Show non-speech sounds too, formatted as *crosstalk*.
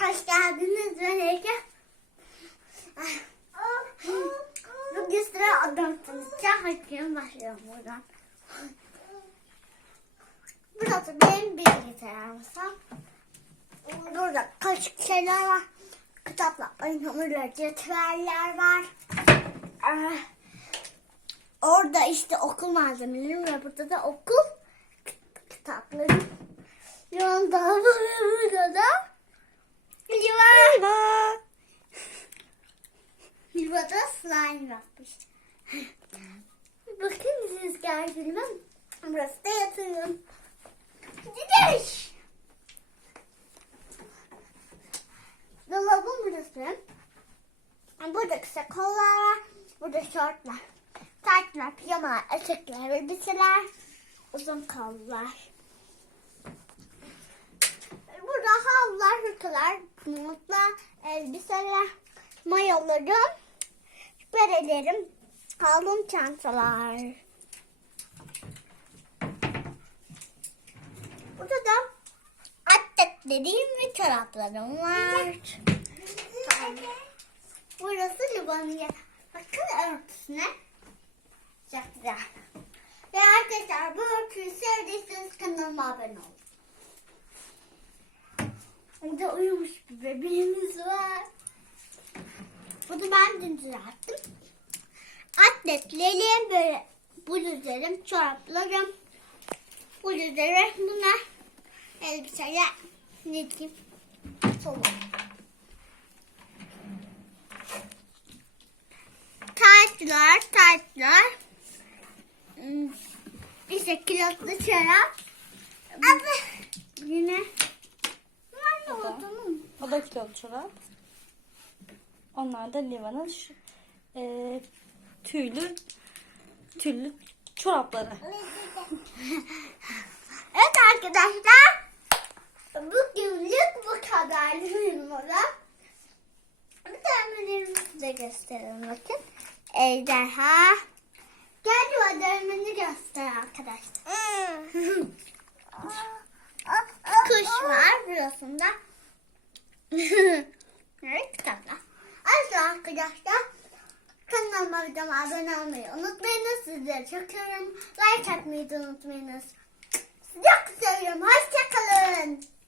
Hoş geldiniz Melike. Bugün sıra adam tanıtacağım. Hakkım başlayalım buradan. Burası benim bilgisayarım. Burada kaşık şeyler var. Kitaplar, oyunlar, cetveller var. Ah. Orada işte okul malzemelerim ve burada da okul kitapları. Yanında da *laughs* burada da slime yapmış. *laughs* Bakın siz geldiniz. Burası da yatırım. Gidiş. Dolabım burası. Burada kısa kollar var. Burada şortlar. Taytlar, pijamalar, etekler, elbiseler. Uzun kollar. Burada havlular, hırkalar, montlar, elbiseler, mayolarım, berelerim, havlum çantalar. Burada da atletlerim ve çoraplarım var. Tamam. Burası Liban'ın Bakın örtüsüne. Çok güzel. Ve arkadaşlar bu örtüyü sevdiyseniz kanalıma abone olun. Burada uyumuş bir bebeğimiz var. Bunu ben dün düzelttim. Atletlerim böyle bluzlarım, çoraplarım, bluzlarım bunlar. Elbiseler, ne diyeyim, solum. Taytlar, taytlar. Hmm, İşte kilotlu çorap. Abi. Yine. Nerede olduğunu? O da kilolu çorap. Onlar da Liva'nın şu, e, tüylü tüllü çorapları. *laughs* Evet arkadaşlar. Bugünlük bu kadar numara. Bir dövmelerimizi de gösterelim bakın. Ejderha. Gel o dövmeni göster arkadaşlar. *laughs* Kuş var burasında. *laughs* evet kitaplar. Arkadaşlar kanalıma videoma abone olmayı unutmayınız. Sizleri çok seviyorum. Like atmayı da unutmayınız. Sizi çok seviyorum. Hoşçakalın.